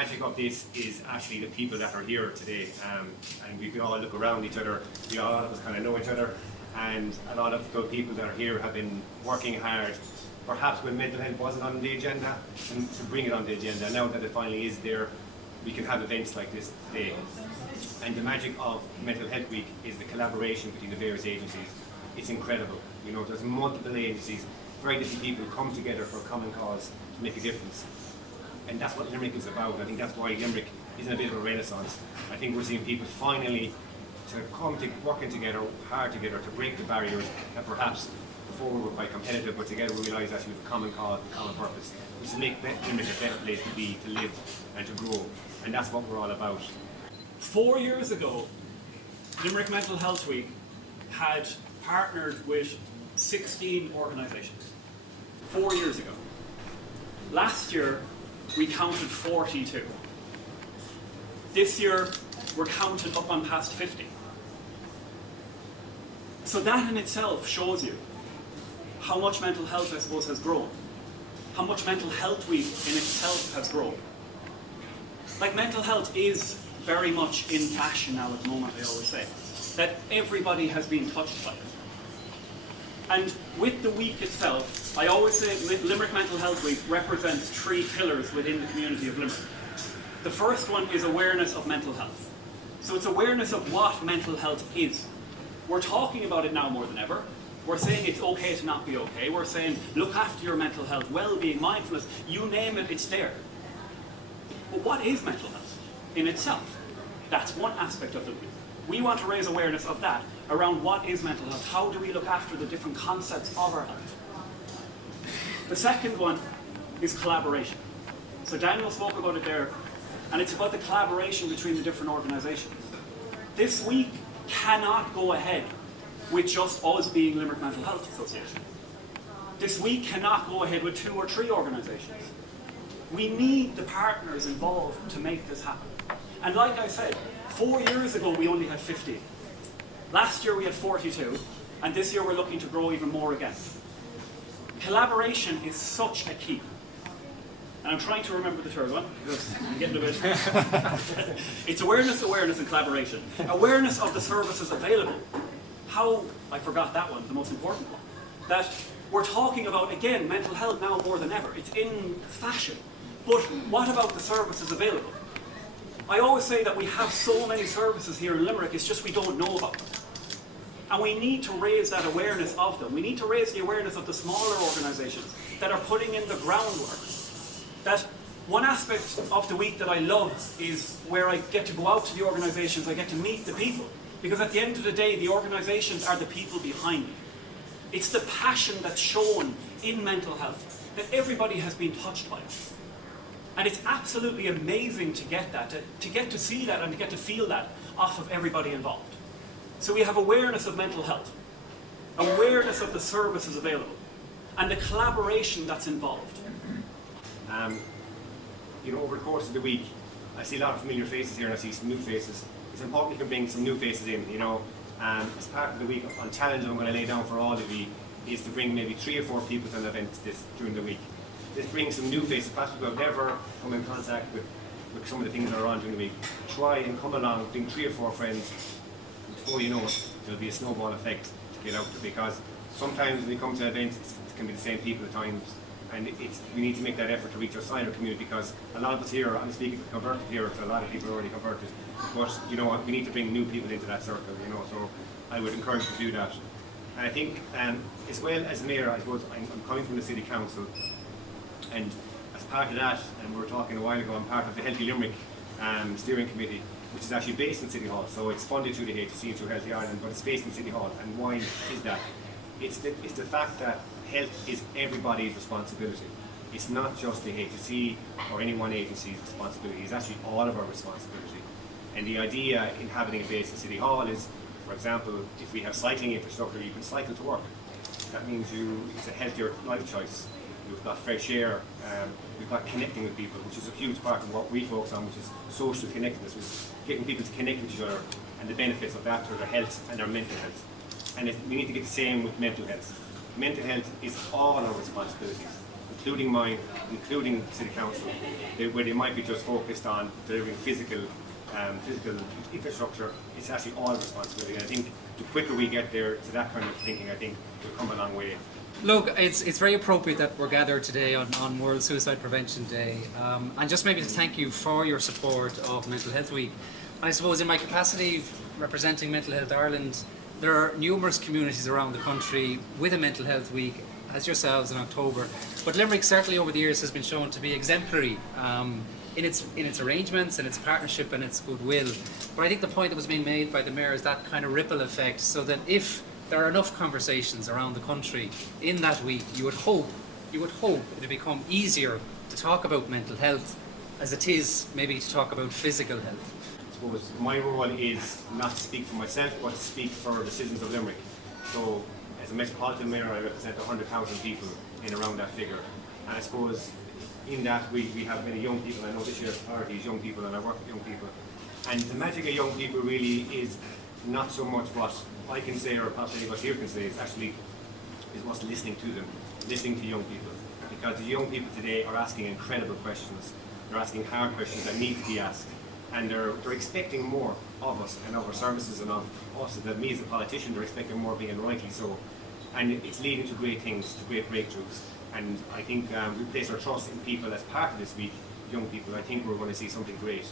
magic of this is actually the people that are here today, and we can all look around each other. We all of us kind of know each other, and a lot of the people that are here have been working hard, perhaps when mental health wasn't on the agenda, and to bring it on the agenda. Now that it finally is there, we can have events like this today. And the magic of Mental Health Week is the collaboration between the various agencies. It's incredible. You know, there's multiple agencies, very different people come together for a common cause to make a difference. And that's what Limerick is about. I think that's why Limerick is in a bit of a renaissance. I think we're seeing people finally to come to working together, hard together, to break the barriers that perhaps before we were quite competitive, but together we realised actually with a common cause, a common purpose, which is to make Limerick a better place to be, to live and to grow. And that's what we're all about. 4 years ago, Limerick Mental Health Week had partnered with 16 organisations. 4 years ago. Last year, we counted 42. This year, we're counted up on past 50. So that in itself shows you how much mental health, I suppose, has grown. How much Mental Health Week in itself has grown. Like, mental health is very much in fashion now at the moment, I always say. That everybody has been touched by it. And with the week itself, I always say Limerick Mental Health Week represents 3 pillars within the community of Limerick. The first one is awareness of mental health. So it's awareness of what mental health is. We're talking about it now more than ever. We're saying it's okay to not be okay. We're saying look after your mental health, well-being, mindfulness, you name it, it's there. But what is mental health in itself? That's one aspect of the week. We want to raise awareness of that, around what is mental health, how do we look after the different concepts of our health. The second one is collaboration. So Daniel spoke about it there, and it's about the collaboration between the different organisations. This week cannot go ahead with just us being Limerick Mental Health Association. This week cannot go ahead with 2 or 3 organisations. We need the partners involved to make this happen. And like I said, 4 years ago we only had 50. Last year we had 42, and this year we're looking to grow even more again. Collaboration is such a key. And I'm trying to remember the third one, because I'm getting a bit... It's awareness, and collaboration. Awareness of the services available. How, I forgot that one, the most important one. That we're talking about, again, mental health now more than ever. It's in fashion. But what about the services available? I always say that we have so many services here in Limerick, it's just we don't know about them. And we need to raise that awareness of them. We need to raise the awareness of the smaller organisations that are putting in the groundwork. That one aspect of the week that I love is where I get to go out to the organisations, I get to meet the people. Because at the end of the day, the organisations are the people behind it. It's the passion that's shown in mental health, that everybody has been touched by it. And it's absolutely amazing to get that, to get to see that and to get to feel that off of everybody involved. So we have awareness of mental health, awareness of the services available, and the collaboration that's involved. You know, over the course of the week, I see a lot of familiar faces here and I see some new faces. It's important to bring some new faces in, you know. As part of the week, on challenge I'm going to lay down for all of you is to bring maybe 3 or 4 people to an event during the week. Just bring some new faces, perhaps people who have never come in contact with some of the things that are on during the week. Try and come along, bring 3 or 4 friends. Before you know it, there'll be a snowball effect to get out, because sometimes when you come to events, it can be the same people at times, and we need to make that effort to reach outside our community, because a lot of us here, I'm speaking converted here, so a lot of people are already converted, but you know what, we need to bring new people into that circle, you know, so I would encourage you to do that. And I think, as well as mayor, I suppose I'm coming from the city council, and as part of that, and we were talking a while ago, I'm part of the Healthy Limerick steering committee, which is actually based in City Hall. So it's funded through the HSE and through Healthy Ireland, but it's based in City Hall. And why is that? It's the fact that health is everybody's responsibility. It's not just the HSE or any one agency's responsibility. It's actually all of our responsibility. And the idea in having it based in City Hall is, for example, if we have cycling infrastructure, you can cycle to work. That means it's a healthier life choice. We've got fresh air, we've got connecting with people, which is a huge part of what we focus on, which is social connectedness, which is getting people to connect with each other and the benefits of that to their health and their mental health. And we need to get the same with mental health. Mental health is all our responsibilities. including mine, including City Council, where they might be just focused on delivering physical infrastructure. It's actually all responsibility. And I think the quicker we get there to that kind of thinking, I think we'll come a long way. Look, it's very appropriate that we're gathered today on World Suicide Prevention Day, and just maybe to thank you for your support of Mental Health Week. And I suppose in my capacity representing Mental Health Ireland, there are numerous communities around the country with a Mental Health Week, as yourselves in October. But Limerick certainly over the years has been shown to be exemplary in its arrangements and its partnership and its goodwill. But I think the point that was being made by the Mayor is that kind of ripple effect, so that if there are enough conversations around the country in that week, you would hope it'll become easier to talk about mental health as it is maybe to talk about physical health. I suppose my role is not to speak for myself, but to speak for the citizens of Limerick. So as a Metropolitan Mayor, I represent 100,000 people in around that figure. And I suppose in that we have many young people. I know this year's priority is young people, and I work with young people. And the magic of young people really is not so much what I can say or possibly what you can say, it's actually is what's listening to them, listening to young people. Because the young people today are asking incredible questions. They're asking hard questions that need to be asked. And they're expecting more of us and of our services and of us, and that me as a politician, they're expecting more, being rightly so. And it's leading to great things, to great breakthroughs. And I think we place our trust in people as part of this week, young people. I think we're going to see something great.